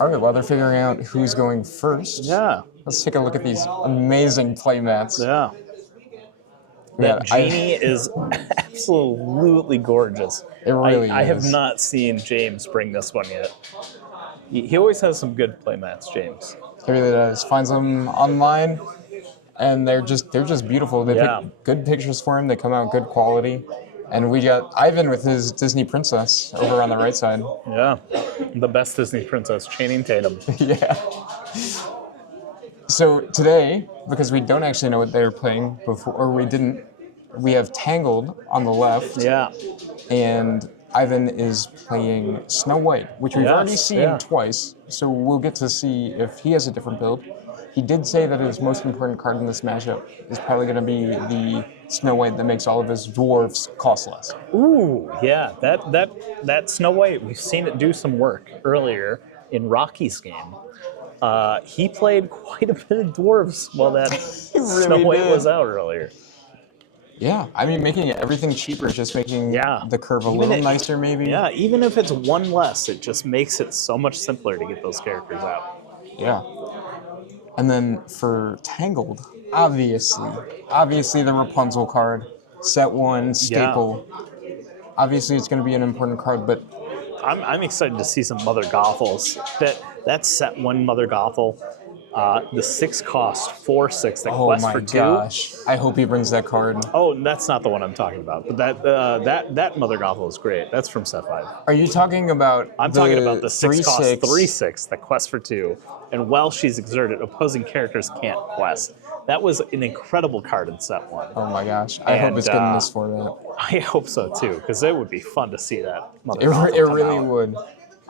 All right, while they're figuring out who's going first, Yeah. let's take a look at these amazing playmats. Yeah. Yeah, That genie is absolutely gorgeous. It really I have is. not seen James bring this one yet. He always has some good playmats, James. It really does. Finds them online, and they're just beautiful. They Yeah. pick good pictures for him. They come out good quality. And we got Ivan with his Disney princess over on the right side. Yeah. The best Disney princess, Channing Tatum. Yeah. So today, because we don't actually know what they're playing before, or we didn't, we have Tangled on the left. Yeah. And Ivan is playing Snow White, which we've already seen twice, so we'll get to see if he has a different build. He did say that his most important card in this matchup is probably going to be the Snow White that makes all of his dwarves cost less. Ooh, yeah. That Snow White, we've seen it do some work earlier in Rocky's game. He played quite a bit of dwarves while that really Snow White did. was out earlier. Yeah, I mean, making everything cheaper, just making the curve a Even little nicer, maybe. Yeah, even if it's one less, it just makes it so much simpler to get those characters out. Yeah. And then for Tangled, obviously the Rapunzel card, set one, staple. Yeah. Obviously it's going to be an important card, but I'm excited to see some Mother Gothels. That set one Mother Gothel, the 6 cost, 4/6, that quest for 2. Oh my gosh. I hope he brings that card. Oh, that's not the one I'm talking about. But that Mother Gothel is great. That's from set 5. Are you talking about I'm talking about the 6 cost, 3/6, that quest for 2. And while she's exerted, opposing characters can't quest. That was an incredible card in set 1. Oh my gosh. I hope it's good in this format. I hope so too, because it would be fun to see that Mother It Gothel really would.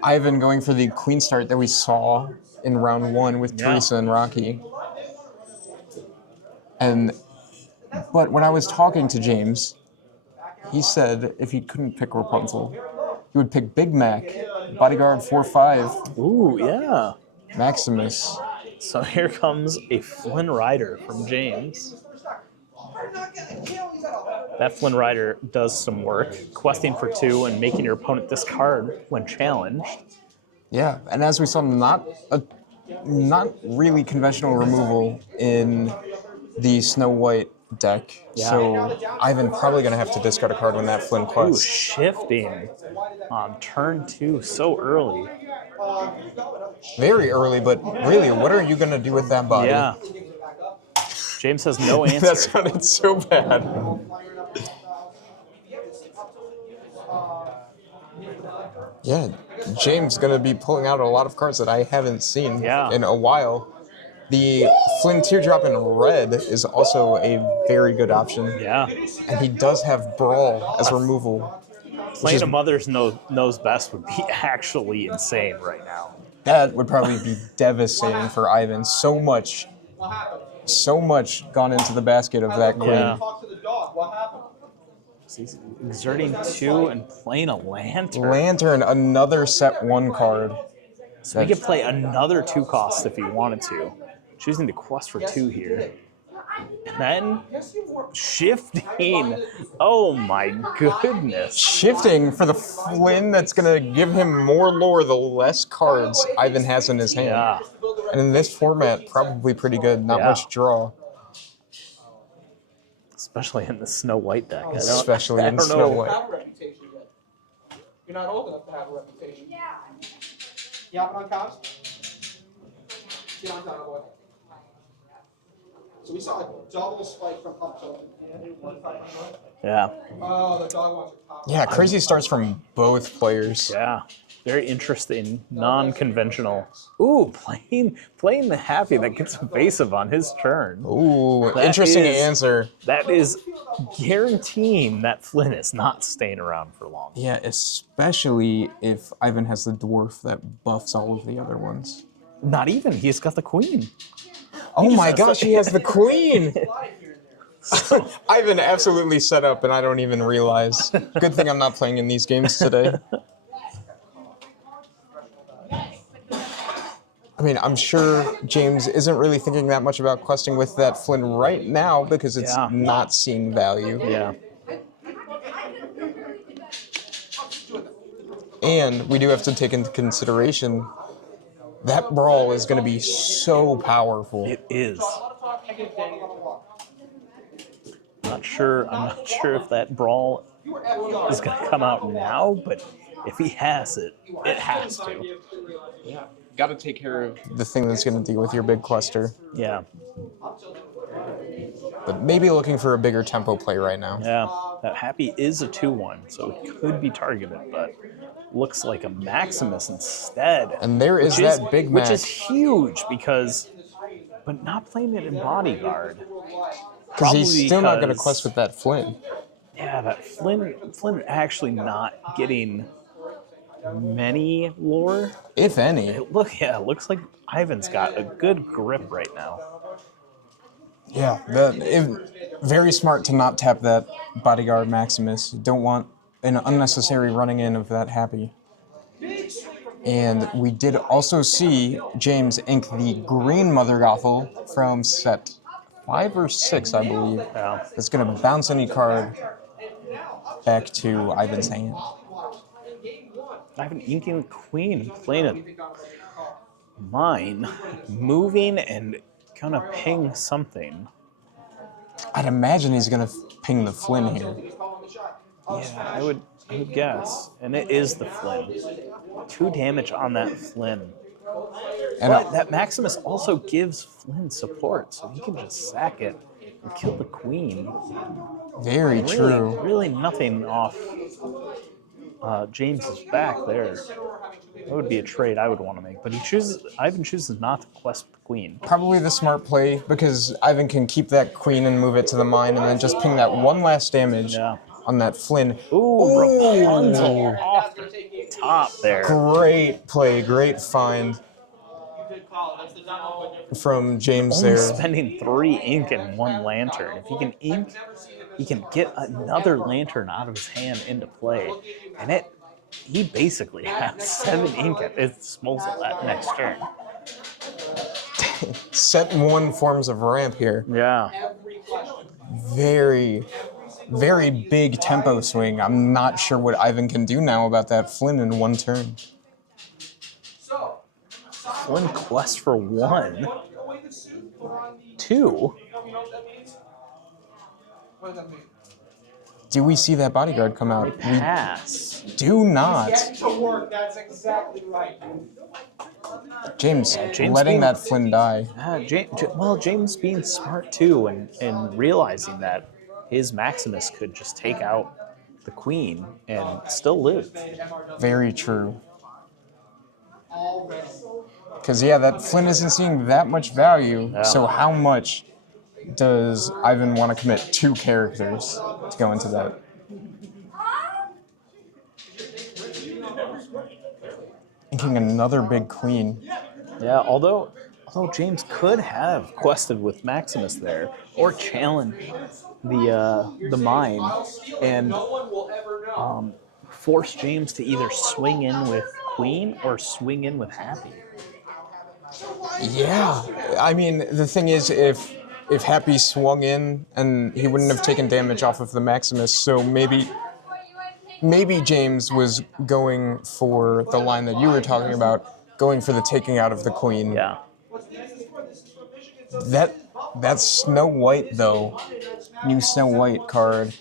Ivan going for the queen start that we saw in round 1 with Teresa and Rocky. But when I was talking to James, he said if he couldn't pick Rapunzel, he would pick Big Mac, Bodyguard 4/5. Ooh, yeah. Maximus. So here comes a Flynn Rider from James. That Flynn Rider does some work, questing for 2 and making your opponent discard when challenged. Yeah, and as we saw, not really conventional removal in the Snow White deck. Yeah. So Ivan probably going to have to discard a card when that Flynn quests. Ooh, shifting on turn 2 so early. Very early, but really, what are you going to do with that body? Yeah. James has no answer. That sounded so bad. Yeah, James going to be pulling out a lot of cards that I haven't seen in a while. The Flynn Teardrop in red is also a very good option. Yeah. And he does have Brawl as removal. Playing a Mother's Knows Best would be actually insane right now. That would probably be devastating for Ivan. So much gone into the basket of that queen. Yeah. He's exerting 2 and playing a Lantern. Lantern, another set 1 card. So he could play another 2 cost if he wanted to. Choosing to quest for 2 here. And then shifting. Oh my goodness. Shifting for the Flynn that's going to give him more lore the less cards Ivan has in his hand. Yeah. And in this format, probably pretty good. Not much draw. Especially in the Snow White deck. Especially in Snow White. You're not old enough to have a reputation. Yeah. Yapping on cops? Get on down, boy. So we saw a double spike from Pump Children. Yeah. Oh, the dog wants to pop. Yeah, crazy starts from both players. Yeah. Very interesting, non-conventional. Ooh, playing the happy that gets evasive on his turn. Ooh, interesting answer. That is guaranteeing that Flynn is not staying around for long. Yeah, especially if Ivan has the dwarf that buffs all of the other ones. Not even. He's got the queen. Oh my gosh, he has the queen! Ivan absolutely set up and I don't even realize. Good thing I'm not playing in these games today. I mean, I'm sure James isn't really thinking that much about questing with that Flynn right now because it's not seeing value. Yeah. And we do have to take into consideration That brawl is going to be so powerful. It is. I'm not sure if that brawl is going to come out now, but if he has it, it has to. Yeah. Got to take care of the thing that's going to deal with your big cluster. Yeah. But maybe looking for a bigger tempo play right now. Yeah. That Happy is a 2-1, so it could be targeted, but looks like a Maximus instead. And there is that Big Mac. Which is huge because, but not playing it in Bodyguard. Because he's still not going to quest with that Flynn. Yeah, that Flynn actually not getting many lore. If any. It looks like Ivan's got a good grip right now. Yeah, very smart to not tap that Bodyguard Maximus. You don't want an unnecessary running in of that Happy. And we did also see James ink the green Mother Gothel from set 5 or 6, I believe. Yeah. It's going to bounce any card back to Ivan's hand. Ivan inking the queen, playing a mine, moving and gonna ping something. I'd imagine he's going to ping the Flynn here. Yeah, I would guess. And it is the Flynn. 2 damage on that Flynn. And But that Maximus also gives Flynn support, so he can just sack it and kill the queen. very true. Really nothing off James's back there. That would be a trade I would want to make. But Ivan chooses not to quest the queen. Probably the smart play, because Ivan can keep that queen and move it to the mine and then just ping that one last damage on that Flynn. Ooh, Rapunzel off the top there. Great play, great find from James Only there. spending 3 ink and 1 lantern. If he can ink, he can get another lantern out of his hand into play. And he basically has 7 ink at his disposal that next turn. Set 1 forms of ramp here. Yeah. Very, very big tempo swing. I'm not sure what Ivan can do now about that Flynn in 1 turn. Flynn quest for 1. 2. Do we see that Bodyguard come out? Pass. We do not. Get to work, that's exactly right. James James letting being- that Flynn die. James being smart too and realizing that his Maximus could just take out the queen and still live. Very true. Because, yeah, that Flynn isn't seeing that much value, so how much does Ivan want to commit 2 characters to go into that? Inking another big queen. Yeah, although James could have quested with Maximus there or challenged the mine and force James to either swing in with queen or swing in with Happy. Yeah, I mean, the thing is, if Happy swung in, and he wouldn't have taken damage off of the Maximus, so maybe James was going for the line that you were talking about, going for the taking out of the queen. Yeah. That's Snow White, though. New Snow White card.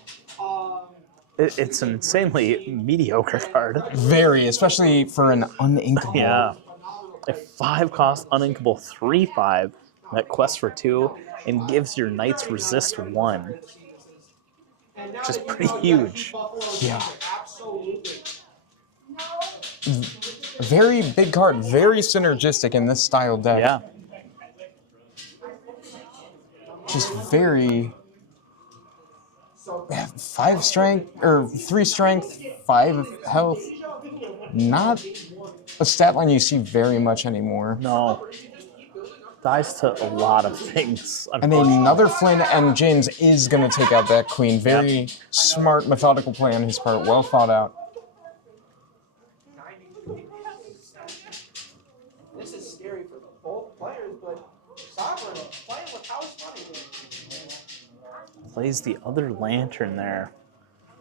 It's an insanely mediocre card. Very, especially for an uninkable. Yeah. A 5-cost uninkable 3/5 that quests for 2 and gives your knights resist 1. Which is pretty huge. Yeah. Very big card, very synergistic in this style deck. Yeah. Just very 5 strength or 3 strength, 5 health. Not a stat line you see very much anymore. No. Dies to a lot of things. And another Flynn, and James is going to take out that queen. Very smart, methodical play on his part. Well thought out. This is scary for both players, but Sovereign playing with house money here. Plays the other lantern there,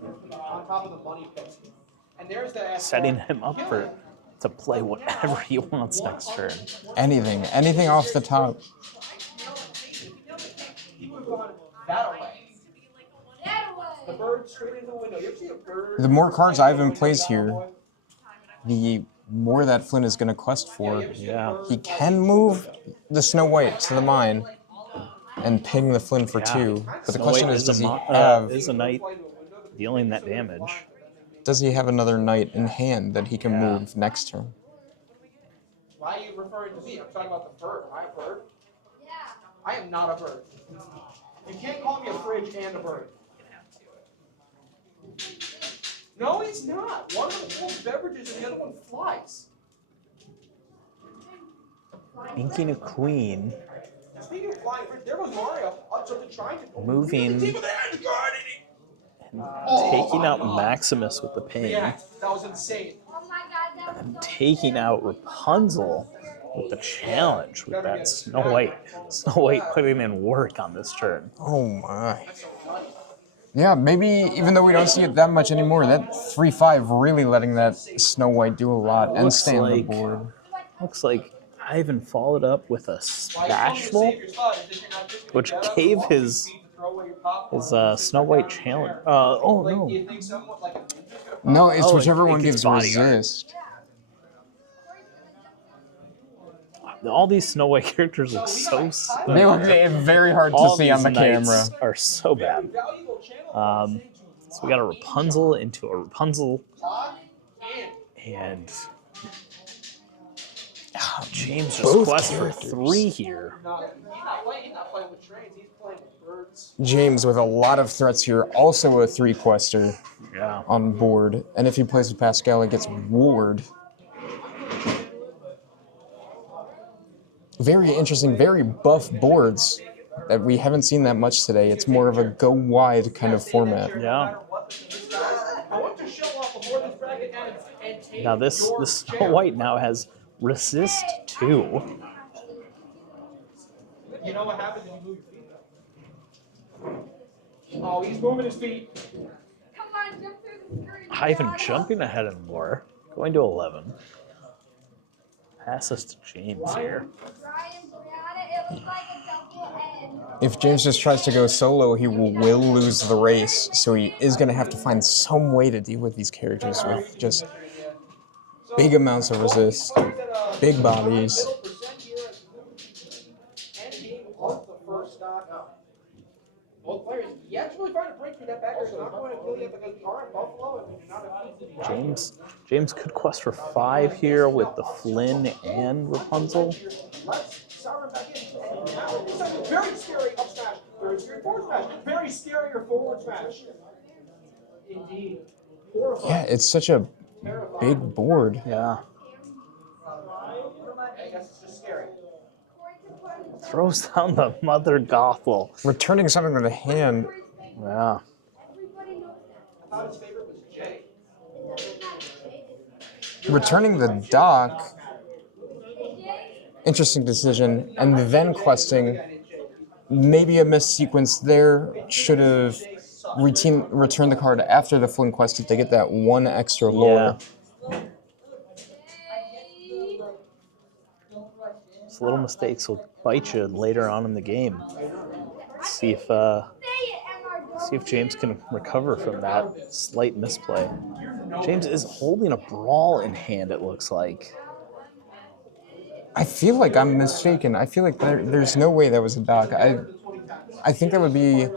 On top of the money pit. And there's the setting him up to play whatever he wants next turn. Anything off the top. He would have gone that away. The bird straight into the window. You ever see a bird? The more cards Ivan plays here, the more that Flynn is going to quest for. Yeah. He can move the Snow White to the mine and ping the Flynn for 2. But the question is, does he have... is a knight dealing that damage? Does he have another knight in hand that he can move next turn? Why are you referring to me? I'm talking about the bird. Am I a bird? Yeah. I am not a bird. You can't call me a fridge and a bird. No, it's not. One of them holds beverages and the other one flies. Inking a queen. Speaking of flying fridge, there was Mario up something trying to Moving. Team of the hand, Taking out Maximus with the ping. Yeah, that was insane. And taking out Rapunzel with the challenge with that Snow White. Snow White putting in work on this turn. Oh my. Yeah, maybe even though we don't see it that much anymore, that 3-5 really letting that Snow White do a lot and stay on the board. Looks like Ivan followed up with a Spashful, which gave his Snow White challenge. Oh no. No, it's Oh, whichever it one gets gives bodyguard. resist. All these Snow White characters look so. They look very hard to All see on these the camera. knights are so bad. So we got a Rapunzel into a Rapunzel, and James just Both quest for characters. 3 here. He's not playing with trains, he's playing with birds. James with a lot of threats here, also a 3-quester on board. And if he plays with Pascal, it gets ward. Very interesting, very buff boards that we haven't seen that much today. It's more of a go wide kind of format. Yeah. Now this Snow White now has resist 2. You know what happens when you move your feet? Oh, he's moving his feet. Come on, jump through the screen. Ivan jumping ahead and more, going to 11. Pass us to James here. Brian, Brianna, it looks like a double N. If James just tries to go solo, he will lose the race. So he is going to have to find some way to deal with these characters with just big amounts of resist, big bodies. Both players, you actually find a break through that backer. It's not going to kill you because you are in Buffalo and you're not a James could quest for 5 here with the Flynn and Rapunzel. Very scary up smash. Very scary forward smash. Very scary forward smash. Indeed. Yeah, it's such a big board. Yeah. I guess it's just scary. Throws down the Mother Gothel. Returning something to the hand. Yeah. I thought his favorite was Jay. Returning the dock. Interesting decision. And then questing. Maybe a missed sequence there. Should have returned the card after the Flynn quested to get that 1 extra lore. Yeah. Those little mistakes will bite you later on in the game. See if James can recover from that slight misplay. James is holding a brawl in hand, it looks like. I feel like I'm mistaken. I feel like there's no way that was a dock. I think that would be...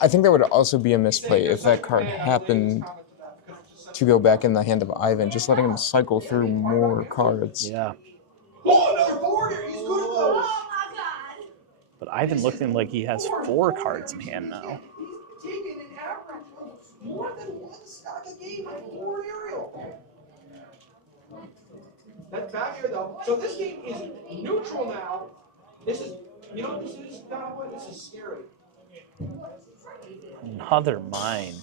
I think that would also be a misplay if that card happened to go back in the hand of Ivan, just letting him cycle through more cards. Yeah. Oh, another forward here. He's good at those. Oh my god. But Ivan looking like he has 4 cards in hand now. He's taking an average of more than 1 stock a game on forward aerial. That's back here though. So this game is neutral now. This is, you know what this is? This is scary. Another mine.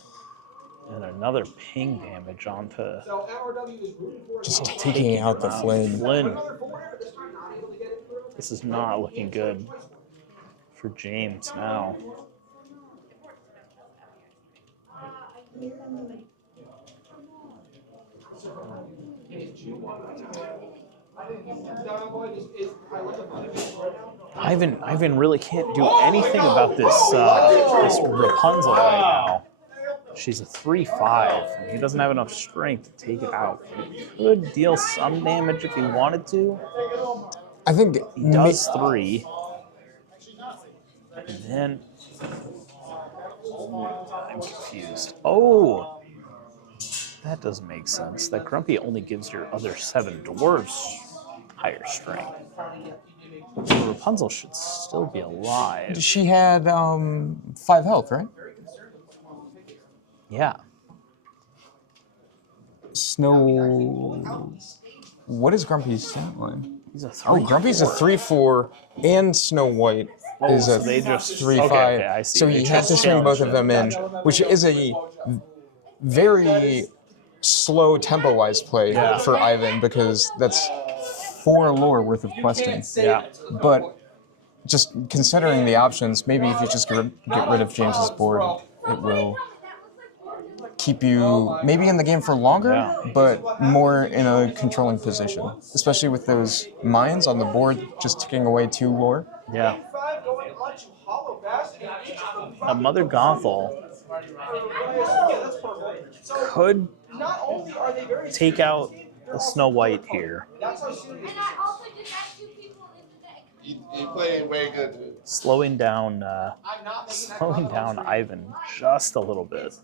And another ping damage onto... So MRW is rooting for Just taking out the Flynn. Flynn. This is not looking good for James now. Ivan really can't do anything about this Rapunzel right now. She's a 3/5. And he doesn't have enough strength to take it out. He could deal some damage if he wanted to. I think He does 3. And then I'm confused. Oh, that doesn't make sense. That Grumpy only gives your other 7 dwarves higher strength. So Rapunzel should still be alive. she had 5 health, right? Yeah. Snow. What is Grumpy's stat line? He's a 3. Oh, Grumpy's a 3/4, and Snow White is so a they just 3/5. Okay, I see. So They he had just to swing both of challenged them in, which is a very slow tempo-wise play for Ivan because that's 4 lore worth of questions. Yeah. But just considering the options, maybe if you just get rid of James's board, it will keep you maybe in the game for longer, but more in a controlling position, especially with those mines on the board just ticking away 2 lore. Yeah. A Mother Gothel could take out the Snow White here. And I also just had 2 people in the deck. You play way good, dude. Slowing down Ivan just a little bit.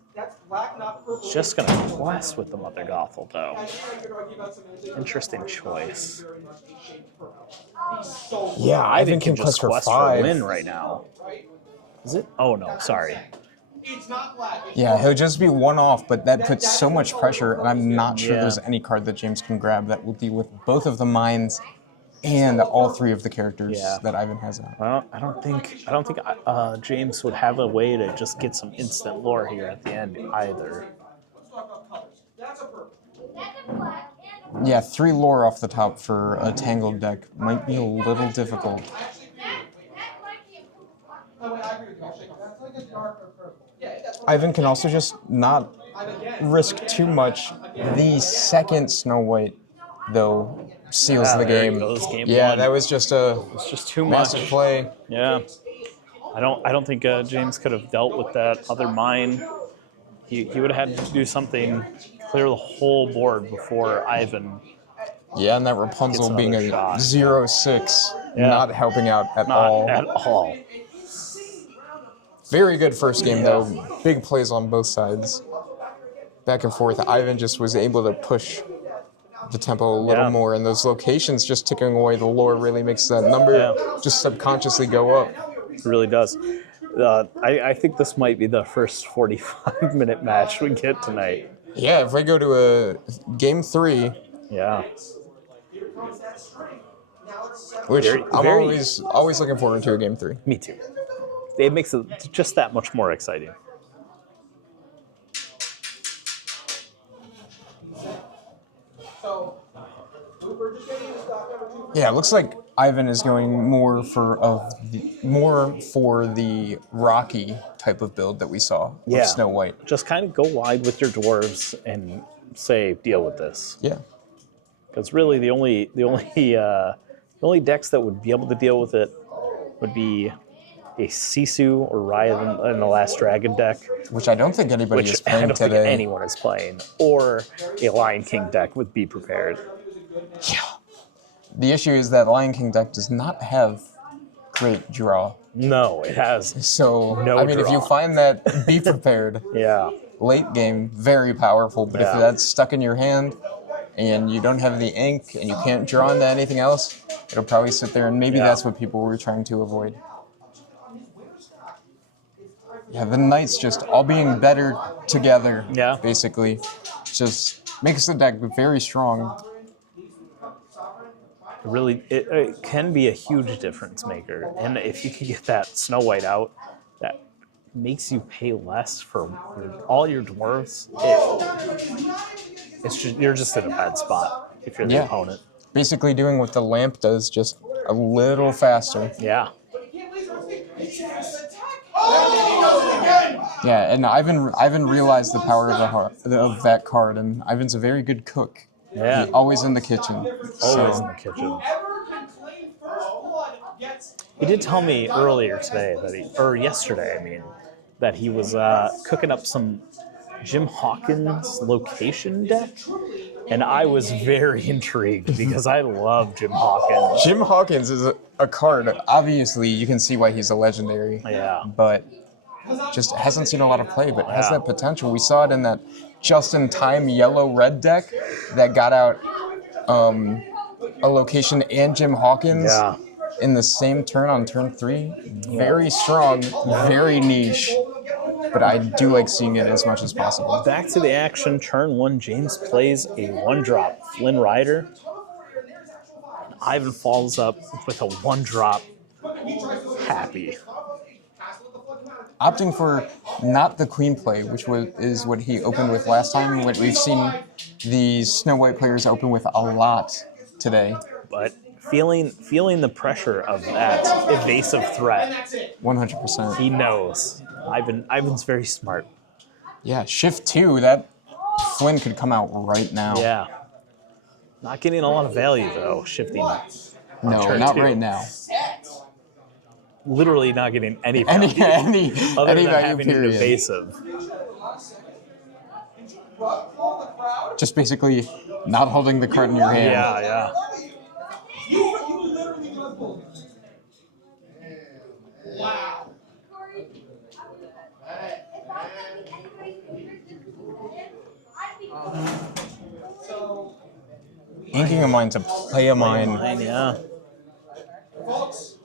Just gonna quest with the Mother Gothel though. Interesting choice. Yeah, Ivan can just quest for a 5. win right now. Is it? Oh no, sorry. Yeah, he'll just be 1 off, but that puts so much pressure, and I'm not sure there's any card that James can grab that will deal with both of the mines and all 3 of the characters that Ivan has out. Well, I don't think James would have a way to just get some instant lore here at the end either. That's a black and a Yeah, 3 lore off the top for a Tangled deck might be a little difficult. Ivan can also just not risk too much. The second Snow White, though, seals the There it game. goes, game Yeah, 1. that was just a It's just too massive much. play. Yeah. I don't think James could have dealt with that other mine. He would have had to do something, clear the whole board before Ivan. Yeah, and that Rapunzel Gets being another a shot. 0/6, Yeah. not helping out at Not all. at all. Very good first game, though. Big plays on both sides. Back and forth. Ivan just was able to push the tempo a little more, and those locations just ticking away the lore really makes that number just subconsciously go up. It really does. I think this might be the first 45-minute match we get tonight. Yeah, if we go to a game 3, Yeah. which Very- I'm very- always looking forward to a game 3. Me too. It makes it just that much more exciting. Yeah, it looks like Ivan is going more for the Rocky type of build that we saw with Snow White. Just kind of go wide with your dwarves and say, deal with this. Yeah. Because really, the only decks that would be able to deal with it would be a Sisu or Raya in the Last Dragon deck, Which I don't think anybody which is I playing don't think today. anyone is playing, or a Lion King deck with Be Prepared. Yeah. The issue is that Lion King deck does not have great draw. No, it has. So, No I mean, if you draw. find that Be Prepared Yeah. late game, very powerful, but if Yeah. that's stuck in your hand and you don't have the ink and you can't draw into anything else, it'll probably sit there, and maybe that's what people were trying to avoid. Yeah, the Knights just all being better together, basically, just makes the deck very strong. Really, it can be a huge difference maker. And if you can get that Snow White out, that makes you pay less for all your dwarves. You're just in a bad spot if you're the opponent. Basically doing what the lamp does, just a little faster. Yeah. Yeah, and Ivan realized the power of that card, and Ivan's a very good cook. Yeah. Always in the kitchen. Always in So the kitchen. Whoever can claim first blood gets. He did tell me earlier today or yesterday, I mean, that he was cooking up some Jim Hawkins location deck, and I was very intrigued because I love Jim Hawkins. Jim Hawkins is a card. Obviously, you can see why he's a legendary. Yeah. But just hasn't seen a lot of play, but has Yeah. that potential. We saw it in that just-in-time yellow-red deck that got out a location and Jim Hawkins Yeah. in the same turn on turn 3. Very strong, very niche, but I do like seeing it as much as possible. Back to the action. Turn 1, James plays a 1-drop Flynn Rider. Ivan follows up with a 1-drop Happy. Opting for not the queen play, which is what he opened with last time. What we've seen the Snow White players open with a lot today. But feeling the pressure of that evasive threat, 100%. he knows. Ivan's very smart. Yeah, shift 2, that Flynn could come out right now. Yeah. Not getting a lot of value though, shifting. No, turn not 2. right now. Literally not getting any value other any than value having an period. evasive. Just basically not holding the card in your hand. Yeah. You literally just pulled it. Wow. Inking a mine to play a mine. Yeah. Folks,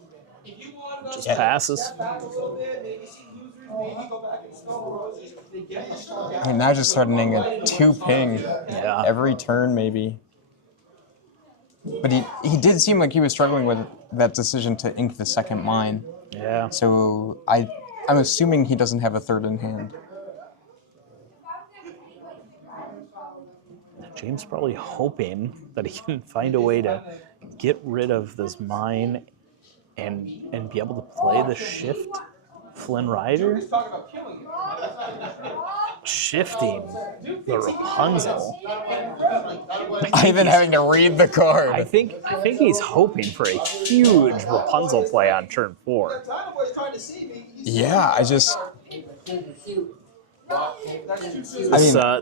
if you want to Just passes. back a little bit, maybe see losers, maybe go back and snow roses. They get the strong I mean, now just threatening a 2 ping Yeah. every turn, maybe. But he did seem like he was struggling with that decision to ink the second mine. Yeah. So I'm assuming he doesn't have a third in hand. James probably hoping that he can find a way to get rid of this mine and be able to play the shift Flynn Rider. Shifting the Rapunzel. Ivan having to read the card. I think he's hoping for a huge Rapunzel play on turn 4. Yeah,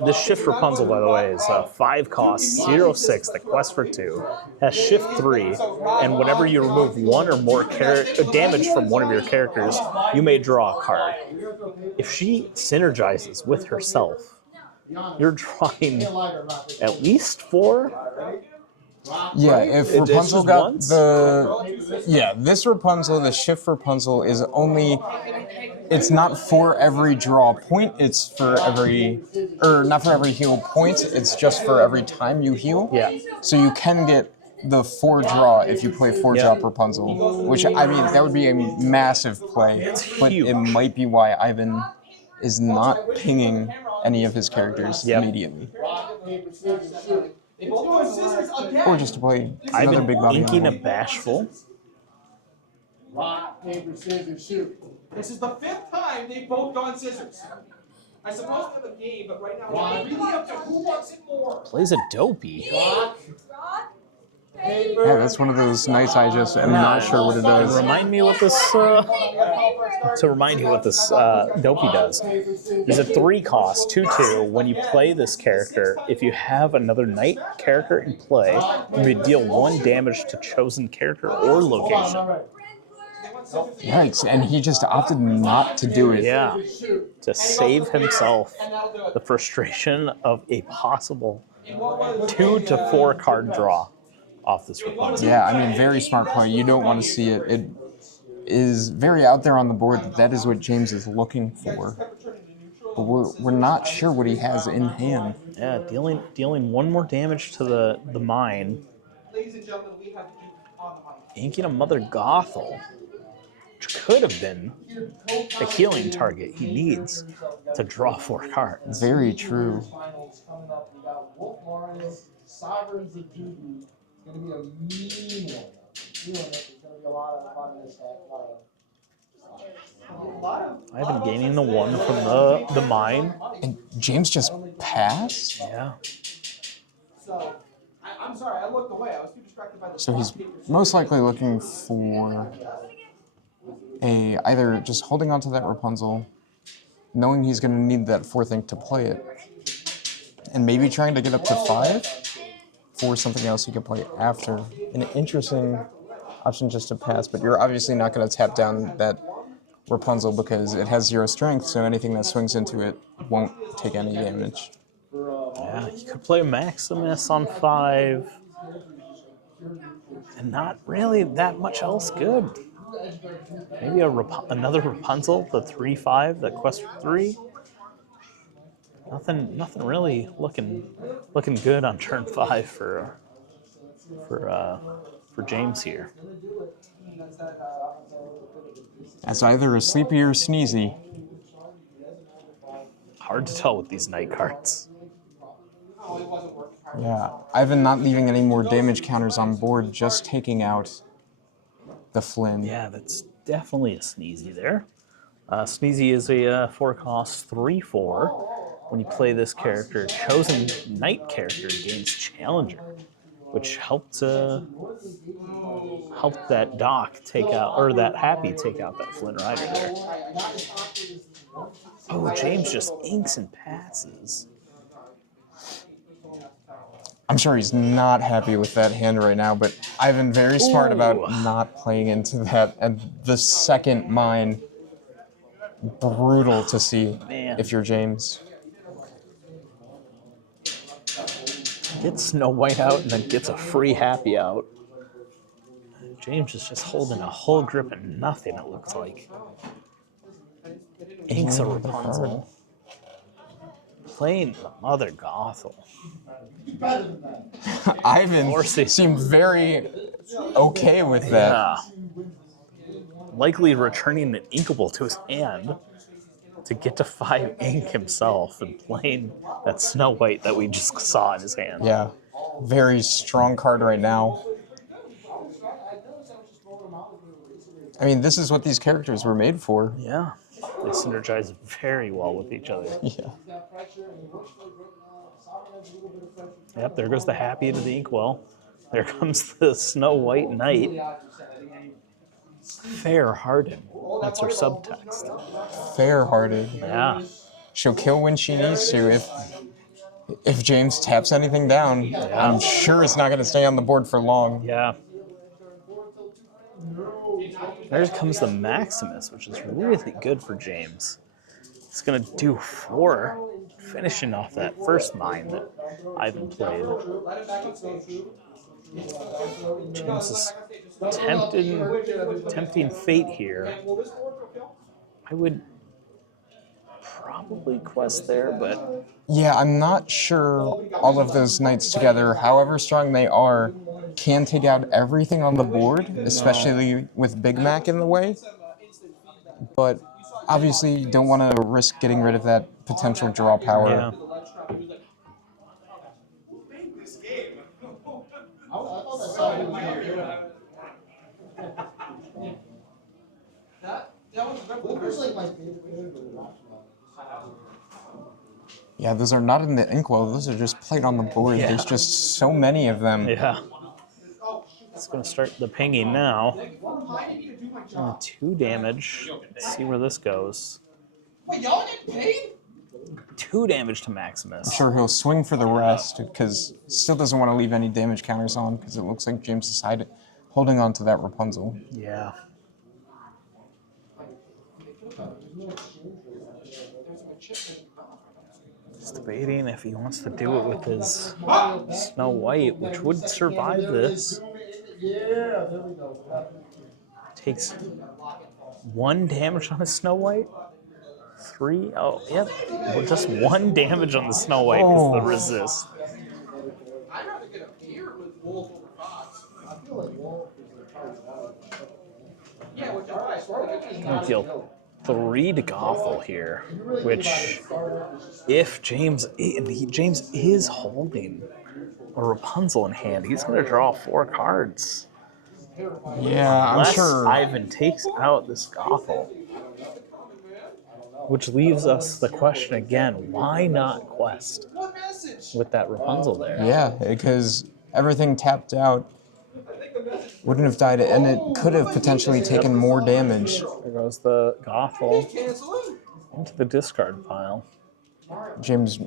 This shift Rapunzel, by the way, is 5 cost, 0/6, the quest for 2, has shift 3, and whenever you remove 1 or more damage from one of your characters, you may draw a card. If she synergizes with herself, you're drawing at least 4. Yeah, if It's Rapunzel just got once? this Rapunzel, the shift Rapunzel is only, it's not for every draw point, it's for every, or not for every heal point, it's just for every time you heal. Yeah. So you can get the 4 draw if you play 4-drop Rapunzel, which, I mean, that would be a massive play, but huge. it might be why Ivan is not pinging any of his characters immediately. Or just to play another Ivan big body. inking a Bashful. Rock, paper, scissors, shoot. This is the 5th time they've both gone scissors. I suppose we have a game, but right now it's really up to who wants it more. Plays a Dopey. Rock, Yeah, that's one of those nights I just am not sure what it does. Remind me what this. To remind you what this Dopey does. He's a 3 cost, 2/2. When you play this character, if you have another knight character in play, you may deal 1 damage to chosen character or location. Yikes, and he just opted not to do it. Yeah, to save himself the frustration of a possible 2 to 4 card draw off this Rapunzel. Yeah, I mean, very smart play. You don't want to see it. It is very out there on the board that is what James is looking for. But we're not sure what he has in hand. Yeah, dealing 1 more damage to the mine. Ladies and gentlemen, we have you on the mic. Inking a Mother Gothel, which could have been the healing target he needs to draw 4 cards. Very true. Sovereigns of Judy. It's going to be a mean one. There's going to be a lot of this I've been gaining the 1 from the mine. And James just passed? Yeah. So, I'm sorry, I looked away. I was too distracted by the So he's most likely looking for either just holding on to that Rapunzel, knowing he's going to need that fourth ink to play it, and maybe trying to get up to 5 for something else he could play after. An interesting option just to pass, but you're obviously not going to tap down that Rapunzel because it has 0 strength, so anything that swings into it won't take any damage. Yeah, you could play Maximus on 5. And not really that much else good. Maybe another Rapunzel, the 3/5, the quest for 3. Nothing really looking good on turn 5 for James here. That's either a sleepy or sneezy. Hard to tell with these night cards. Yeah, Ivan not leaving any more damage counters on board, just taking out the Flynn. Yeah, that's definitely a Sneezy there. Sneezy is a 4-cost 3/4. When you play this character, chosen knight character gains Challenger, which helped that Doc take out, or that Happy take out that Flynn Rider there. Oh, James just inks and passes. I'm sure he's not happy with that hand right now, but Ivan very smart about not playing into that. And the second mine, brutal to see if you're James. Gets Snow White out and then gets a free Happy out. James is just holding a whole grip and nothing, it looks like. Inks a Rapunzel. Playing the Mother Gothel. Ivan seemed very okay with that. Yeah. Likely returning an Inkable to his hand to get to 5 ink himself and playing that Snow White that we just saw in his hand. Yeah, very strong card right now. I mean, this is what these characters were made for. Yeah, they synergize very well with each other. Yeah. Yep, there goes the Happy to the Inkwell. There comes the Snow White Knight. Fair-hearted. That's her subtext. Fair-hearted. Yeah. She'll kill when she needs to. If James taps anything down, I'm sure it's not going to stay on the board for long. Yeah. There comes the Maximus, which is really good for James. It's going to do 4, finishing off that first mine that Ivan played. James is tempting fate here. I would probably quest there, but... Yeah, I'm not sure all of those knights together, however strong they are, can take out everything on the board, especially with Big Mac in the way. But obviously, you don't want to risk getting rid of that potential draw power. Yeah. Yeah, those are not in the inkwell. Those are just played on the board. Yeah. There's just so many of them. Yeah. It's going to start the pinging now. 2 damage. Let's see where this goes. Wait, y'all get paid? 2 damage to Maximus. I'm sure he'll swing for the rest because still doesn't want to leave any damage counters on because it looks like James decided holding on to that Rapunzel. Yeah. He's debating if he wants to do it with his Snow White, which would survive this. Takes 1 damage on his Snow White. 3, oh, yep. Well, just 1 damage on the Snow White is the resist. I'd rather get a beer with wolf over fox. I feel like wolf is yeah, which I swear I'm going to deal 3 to Gothel here, which, if James is holding a Rapunzel in hand, he's going to draw 4 cards. Yeah, I'm Unless sure. Ivan takes out this Gothel. Which leaves us the question again, why not quest with that Rapunzel there? Yeah, because everything tapped out. Wouldn't have died, and it could have potentially taken more damage. There goes the Gothel into the discard pile. James,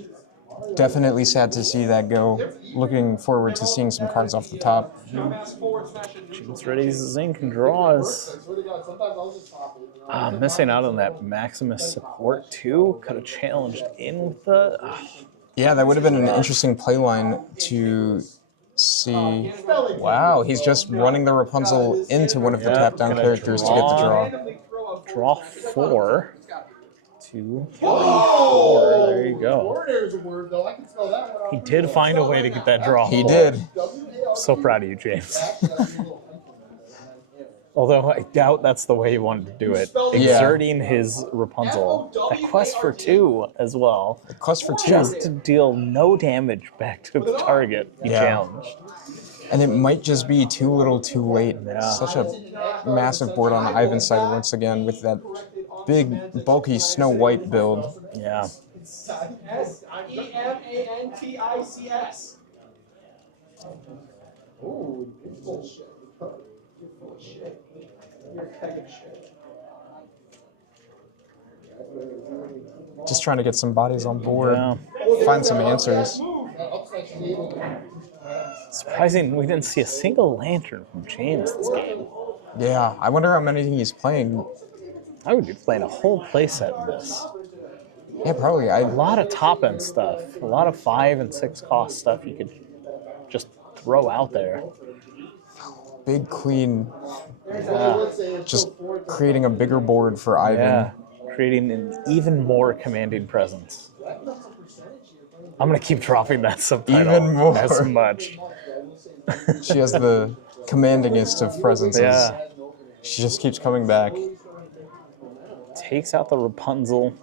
definitely sad to see that go. Looking forward to seeing some cards off the top. James ready zinc and draws. Missing out on that Maximus support too. Could have challenged in with the. Yeah, that would have been an interesting play line to see. Wow, he's just running the Rapunzel into one of the tap down characters to get the draw. Draw 4. 2, 3, 4. There you go. He did find a way to get that draw. He did. So proud of you, James. Although I doubt that's the way he wanted to do it. Exerting his Rapunzel. A quest for 2 as well. A quest for 2. Just to deal no damage back to the target he challenged. And it might just be too little too late. Yeah. Such a massive board on Ivan's side once again with that big, bulky Snow White build. Yeah. EMANTICS. Ooh, you're full of shit. You're full of shit. You're a keg of shit. Just trying to get some bodies on board. Yeah. Find some answers. Surprising we didn't see a single lantern from James this game. Yeah, I wonder how many he's playing. I would be playing a whole playset in this. Yeah, probably. A lot of top-end stuff. A lot of 5 and 6 cost stuff you could just throw out there. Big Queen. Yeah. Just creating a bigger board for Ivan. Yeah. Creating an even more commanding presence. I'm going to keep dropping that subtitle Even more. as much. She has the commandingest of presences. Yeah. She just keeps coming back. Takes out the Rapunzel.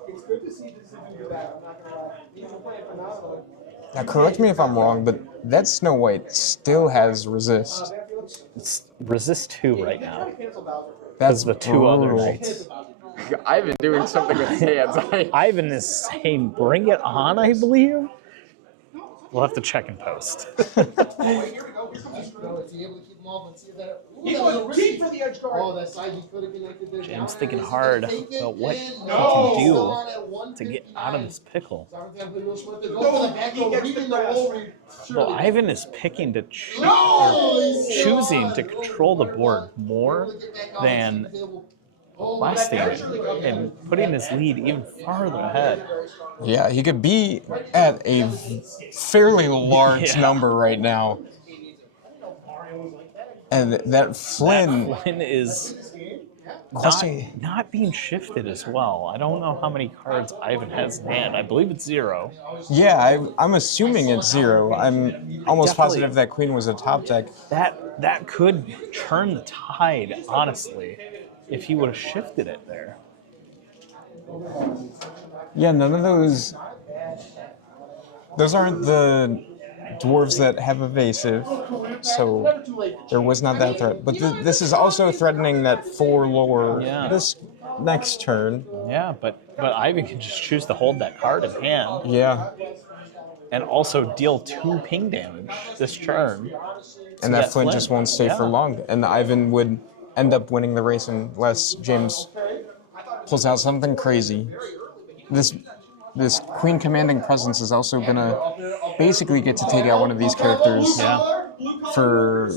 Now, correct me if I'm wrong, but that Snow White still has resist. It's resist 2 right now. That's the 2 other brutal. knights. Ivan doing something with his hands. Ivan is saying, bring it on, I believe. We'll have to check in post. He was deep for the edge guard. Oh, that side he could have connected there. James thinking hard about what he can do to get out of this pickle. Well, Ivan is picking to choosing to control the board more than lasting it and putting his lead even farther ahead. Yeah, he could be at a fairly large number right now. And that Flynn... That Flynn is not being shifted as well. I don't know how many cards Ivan has in hand. I believe it's 0. Yeah, I'm assuming it's 0. I'm almost positive that Queen was a top deck. That could turn the tide, honestly, if he would have shifted it there. Yeah, none of those... Those aren't the dwarves that have evasive, so there was not that threat. But this is also threatening that 4 lower this next turn. Yeah, but Ivan can just choose to hold that card in hand. Yeah. And also deal 2 ping damage this turn. And that Flynn just won't stay for long. And Ivan would end up winning the race unless James pulls out something crazy. This Queen commanding presence is also gonna basically get to take out one of these characters for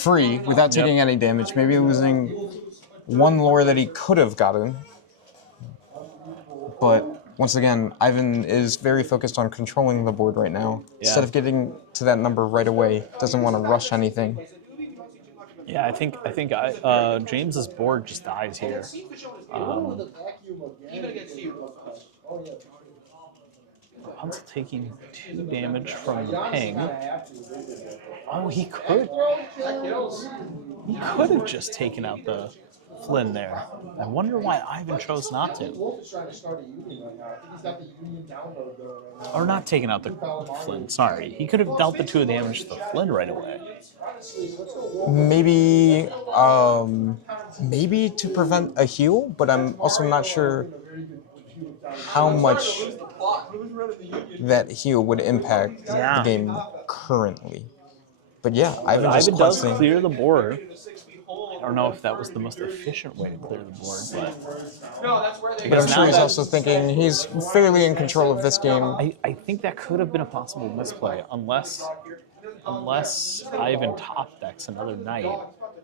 free without taking any damage. Maybe losing 1 lore that he could have gotten. But once again, Ivan is very focused on controlling the board right now. Instead of getting to that number right away, doesn't want to rush anything. Yeah, I think James's board just dies here. Rapunzel taking 2 damage from the ping. Oh, he could have just taken out the Flynn there. I wonder why Ivan chose not to. Or not taking out the Flynn, sorry. He could have dealt the 2 damage to the Flynn right away. Maybe to prevent a heal, but I'm also not sure how much that heal would impact the game currently. But yeah, Ivan just Ivan does questing. clear the board. I don't know if that was the most efficient way to clear the board, but No, that's where they But I'm Because sure now he's that- also thinking he's fairly in control of this game. I think that could have been a possible misplay, unless Ivan top decks another knight.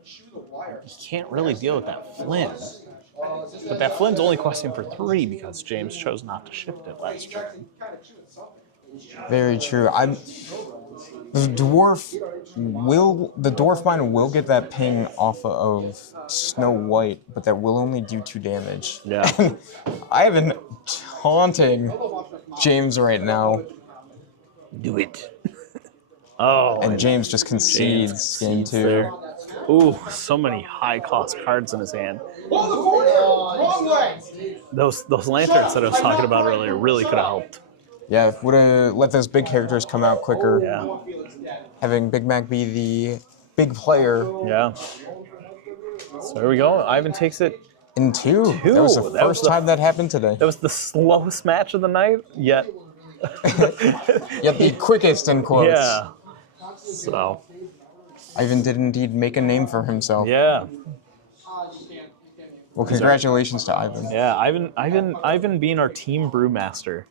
He can't really deal with that Flynn. But that Flynn's only questing for 3 because James chose not to shift it last turn. Very true. The dwarf mine will get that ping off of Snow White, but that will only do 2 damage. Yeah. And Ivan taunting James right now, Do it. Oh, and James just concedes game 2. there. Ooh, so many high-cost cards in his hand. Hold the corner! Wrong way! Those lanterns that I was talking about earlier really could have helped. Yeah, would have let those big characters come out quicker. Yeah. Having Big Mac be the big player Yeah. So there we go. Ivan takes it. in 2. That was the first time that happened today. That was the slowest match of the night, yet. Yet the quickest in quotes. Yeah. So. Ivan did indeed make a name for himself. Yeah. Well, congratulations to Ivan. Yeah. Ivan being our team brewmaster,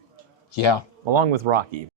Yeah. along with Rocky.